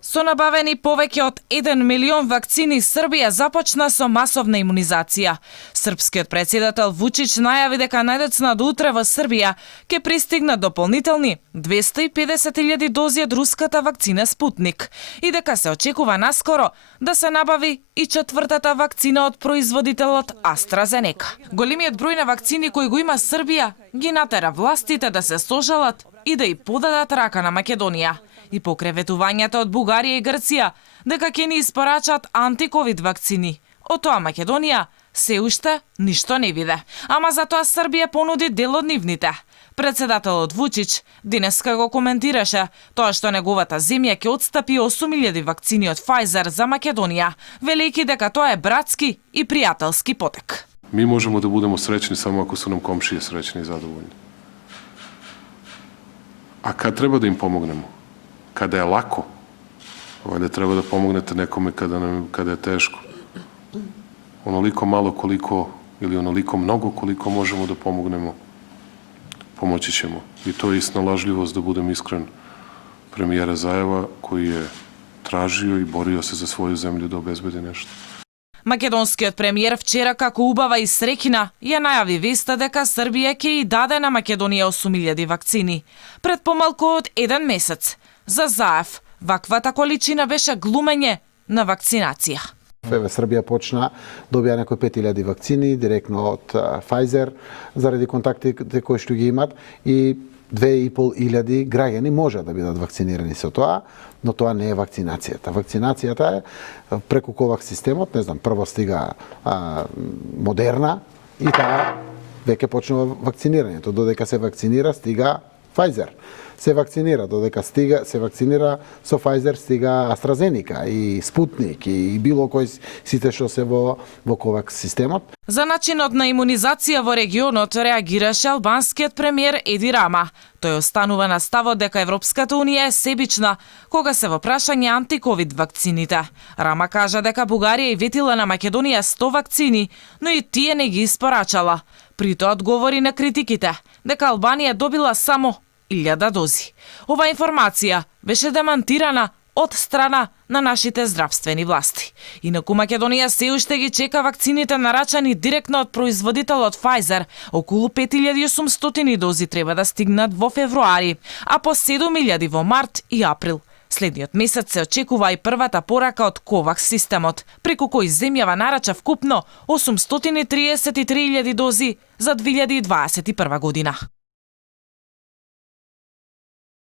Со набавени повеќе од 1 милион вакцини, Србија започна со масовна имунизација. Српскиот председател Вучич најави дека најдоцна до утре во Србија ќе пристигнат дополнителни 250.000 дози од руската вакцина Спутник и дека се очекува наскоро да се набави и четвртата вакцина од производителот AstraZeneca. Големиот број на вакцини кои го има Србија ги натера властите да се сожалат и да и подадат рака на Македонија. И покрај ветувањата од Бугарија и Грција дека ќе ни испорачат антиковид вакцини. Од тоа Македонија се уште ништо не виде. Ама затоа Србија понуди дел од нивните. Председателот Вучич денеска го коментираше тоа што неговата земја ќе отстапи 8.000 вакцини од Pfizer за Македонија, велејќи дека тоа е братски и пријателски потек. Ми можемо да будемо среќни само ако су нам комшије среќни и задоволни. А кад треба да им помогнемо? Kada je lako, valjda treba da pomognete nekome kada je teško. Onoliko malo koliko, ili onoliko mnogo koliko možemo da pomognemo, pomoći ćemo. I to je snalažljivost, da budem iskren, premijera Zajeva, koji je tražio i borio se za svoju zemlju da obezbedi nešto. Македонскиот премиер вчера како убава и среќна ја најави веста дека Србија ќе и даде на Македонија 8.000 вакцини пред помалку од 1 месец. За Заев, ваквата количина беше глумење на вакцинација. Србија почна, добија некои 5.000 вакцини директно од Pfizer заради контактите кои што ги имат и 2.500 граѓани може да бидат вакцинирани со тоа, но тоа не е вакцинацијата. Вакцинацијата е преку ковакс системот, не знам, прво стига Модерна и таа веќе почнува вакцинирањето. Додека се вакцинира, стига Pfizer. Се вакцинира, додека се вакцинира со Pfizer, стига AstraZeneca и Спутник и било кој сите што се во ковакс системот. За начинот на имунизација во регионот реагираше албанскиот премиер Еди Рама. Тој останува на ставот дека Европската унија е себична кога се во прашање антиковид вакцините. Рама кажа дека Бугарија и ветила на Македонија 100 вакцини, но и тие не ги испорачала. При тоа одговори на критиките дека Албанија добила само 1000 дози. Ова информација беше демантирана од страна на нашите здравствени власти. Инаку Македонија се уште ги чека вакцините нарачани директно од производителот Pfizer. Околу 5800 дози треба да стигнат во февруари, а по 7000 во март и април. Следниот месец се очекува и првата порака од ковакс системот, преку кој земјава нарача вкупно 833.000 дози за 2021 година.